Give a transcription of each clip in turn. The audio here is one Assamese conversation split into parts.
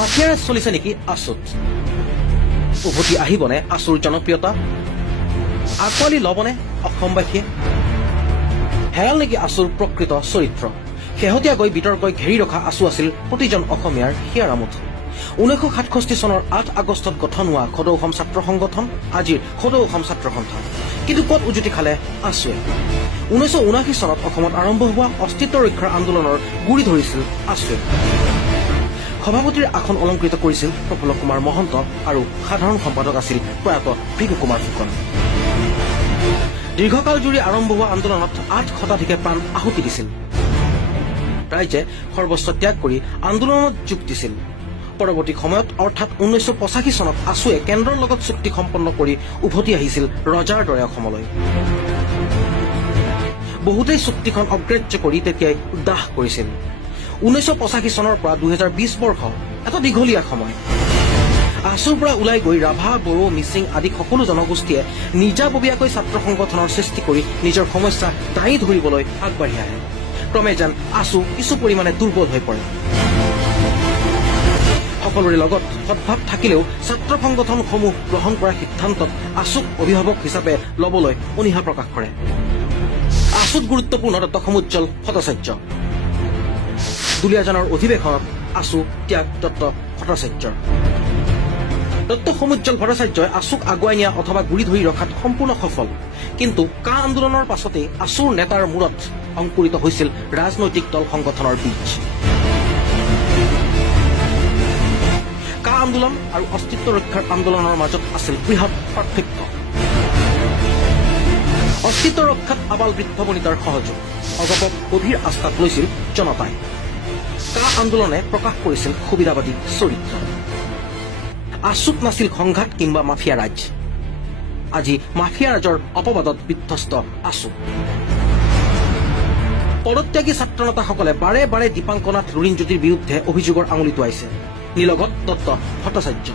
মাফিয়াৰে চলিছে নেকি আছুত? উভতি আহিবনে আছুৰ জনপ্ৰিয়তা? আকোৱালি ল'বনে অসমবাসীয়ে? হেৰাল নেকি আছুৰ প্ৰকৃত চৰিত্ৰ? শেহতীয়াকৈ বিতৰ্কই ঘেৰি ৰখা আছু আছিল প্ৰতিজন অসমীয়াৰ হিয়াৰামুঠ। 1967 চনৰ 8 আগষ্টত গঠন হোৱা সদৌ অসম ছাত্ৰ সংগঠন আজিৰ সদৌ অসম ছাত্ৰ সন্থা। কিন্তু ক'ত উজুতি খালে আছুৱে? 1979 চনত অসমত আৰম্ভ হোৱা অস্তিত্ব ৰক্ষাৰ আন্দোলনৰ গুৰি ধৰিছিল আছুৱে। সভাপতিৰ আসন অলংকৃত কৰিছিল প্ৰফুল্ল কুমাৰ মহন্ত আৰু সাধাৰণ সম্পাদক আছিল প্ৰয়াত ভৃগু কুমাৰ ফুকন। দীৰ্ঘকাল জুৰি আৰম্ভ হোৱা আন্দোলনত 8 শতাধিকে প্ৰাণ আহুতি দিছিল। ৰাইজে সৰ্বস্ব ত্যাগ কৰি আন্দোলনত যোগ দিছিল। পৰৱৰ্তী সময়ত অৰ্থাৎ 1985 চনত আছুৱে কেন্দ্ৰৰ লগত চুক্তি সম্পন্ন কৰি উভতি আহিছিল ৰজাৰ দৰে অসমলৈ। বহুতেই চুক্তিখন অগ্ৰাহ্য কৰি তেতিয়াই উদ্দাহ কৰিছিল। 1985 চনৰ পৰা 2020 বৰ্ষ এটা দীঘলীয়া সময়। আছুৰ পৰা ওলাই গৈ ৰাভা, বড়ো, মিচিং আদি সকলো জনগোষ্ঠীয়ে নিজাববীয়াকৈ ছাত্ৰ সংগঠনৰ সৃষ্টি কৰি নিজৰ সমস্যা দাঙি ধৰিবলৈ আগবাঢ়ি আহে। ক্ৰমে যেন আছু কিছু পৰিমাণে দুৰ্বল হৈ পৰে। সকলোৰে লগত সদ্ভাৱ থাকিলেও ছাত্ৰ সংগঠনসমূহ গ্ৰহণ কৰা সিদ্ধান্তত আছুক অভিভাৱক হিচাপে ল'বলৈ অনীহা প্ৰকাশ কৰে। আছুত গুৰুত্বপূৰ্ণ দত্ত সমুজ্জ্বল ভট্টাচাৰ্য। দুলীয়াজানৰ অধিৱেশনত আছু ত্যাগ দত্ত ভট্টাচাৰ্যৰ। দত্ত সমুজ্জ্বল ভট্টাচাৰ্যই আছুক আগুৱাই নিয়া অথবা গুৰি ধৰি ৰখাত সম্পূৰ্ণ সফল। কিন্তু কা আন্দোলনৰ পাছতেই আছুৰ নেতাৰ মূৰত অংকুৰিত হৈছিল ৰাজনৈতিক দল সংগঠনৰ বীজ। কা আন্দোলন আৰু অস্তিত্ব ৰক্ষাৰ আন্দোলনৰ মাজত আছিল বৃহৎ পাৰ্থক্য। অস্তিত্ব ৰক্ষাত আবাল বৃদ্ধ বনিতাৰ সহযোগ, অগপক গভীৰ আস্থাত লৈছিল জনতাই। কা আন্দোলনে প্ৰকাশ কৰিছিল সুবিধাবাদী চৰিত্ৰ। আছুত নাছিল সংঘাত কিংবা মাফিয়া ৰাজ। আজি মাফিয়া ৰাজৰ অপবাদত বিধ্বস্ত আছু। পদত্যাগী ছাত্ৰ নেতাসকলে বাৰে বাৰে দীপাংকনাথ লুৰিণজ্যোতিৰ বিৰুদ্ধে অভিযোগৰ আঙুলি টোৱাইছে। নিলগত দত্ত ভট্টাচাৰ্য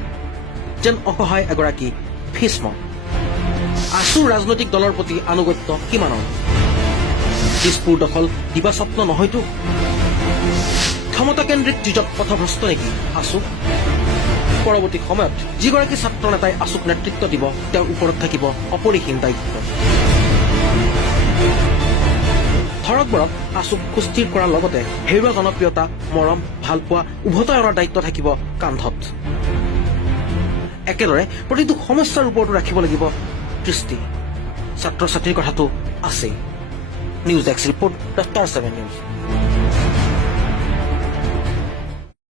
যেন অসহায় এগৰাকী ভীষ্ম। আছুৰ ৰাজনৈতিক দলৰ প্ৰতি আনুগত্য কিমানৰ? দিছপুৰ দখল দিবা স্বপ্ন নহয়তো? ক্ষমতাকেন্দ্ৰিক যুঁজত পথভ্ৰষ্ট নেকি আছু? পৰৱৰ্তী সময়ত যিগৰাকী ছাত্ৰ নেতাই আছুক নেতৃত্ব দিব তেওঁৰ ওপৰত থাকিব অপৰিসীম দায়িত্ব। ধৰক বৰক আছুক সুস্থিৰ কৰাৰ লগতে হেৰুৱা জনপ্ৰিয়তা, মৰম, ভালপোৱা উভতাই অনাৰ দায়িত্ব থাকিব কান্ধত। একেদৰে প্ৰতিটো সমস্যাৰ ওপৰতো ৰাখিব লাগিব দৃষ্টি। ছাত্ৰ ছাত্ৰীৰ কথাটো আছেই। News desk report, the star 7 news.